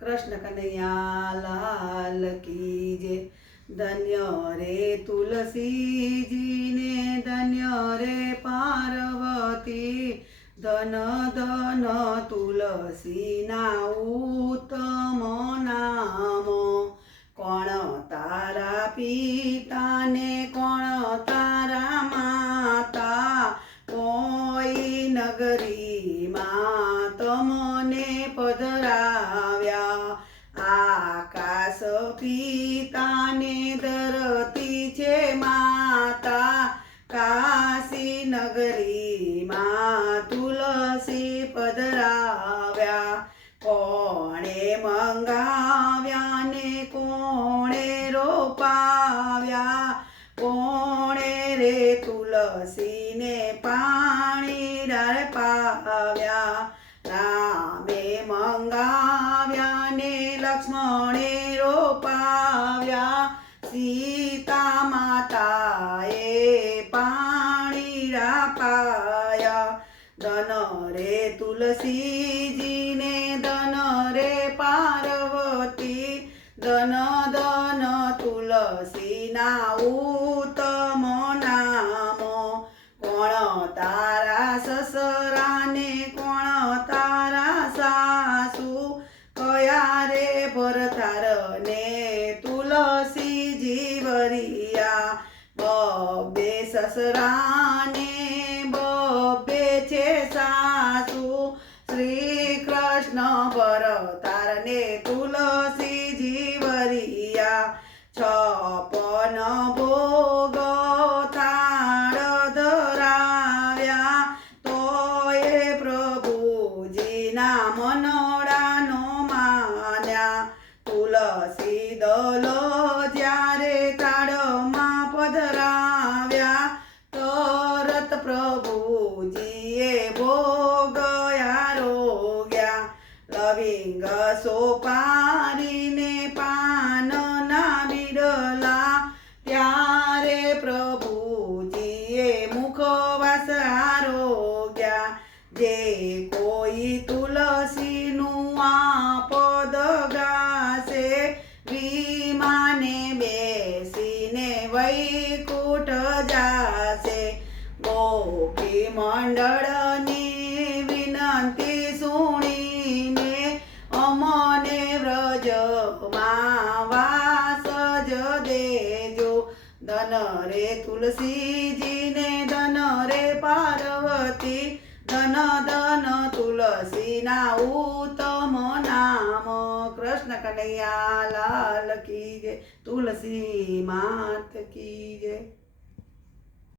કૃષ્ણ કનૈયા લાલ કી જય. ધન્ય રે તુલસીજીને, ધન્ય રે પાર્વતી. ધન ધન તુલસીના ઉત્તમ નામ. કોણ તારા પિતાને, કોણ તારા માતા? કોઈ નગરીમાં તમને પધરાવ્યા ધરતી છે માતા કાશી નગરીમાં તુલસી પધરાવ્યા. કોણે મંગાવ્યા ને કોણે રોપાવ્યા? કોણે રે તુલસીને પાણી ડાળ પાવ્યા રામે મંગાવ્યા ને લક્ષ્મણે સીતા માતાએ પાણી પાયા ધન રે તુલસીજીને જીવરિયા બબે સસરાને, બબે છે સાસુ. શ્રી કૃષ્ણ ભરતારને તુલસી જીવરિયા, છપન ભોગ તાળ ધરાવ્યા. તોય પ્રભુજીના મનોડાનો માન્યા. તુલસી દલો જ્યારે પ્રભુજીએ ભોગ આરોગ્યા લવિંગ સોપારીને પાન ના બિરલા. ત્યારે પ્રભુજીએ મુખવાસ આરોગ્યા, જે કોઈ તુલસીનું આ પદ ગાશે, વિમાને બેસીને વૈકુટ જાશે ગોપી મંડળની વિનંતી સુણીને અમને વ્રજમાં વાસ જ દેજો. ધન રે તુલસીજીને, ધન રે પાર્વતી, ધન ધન તુલસીના ઉત્તમ નામ. કૃષ્ણ કનૈયા લાલ કી જય, તુલસી માત કી જય.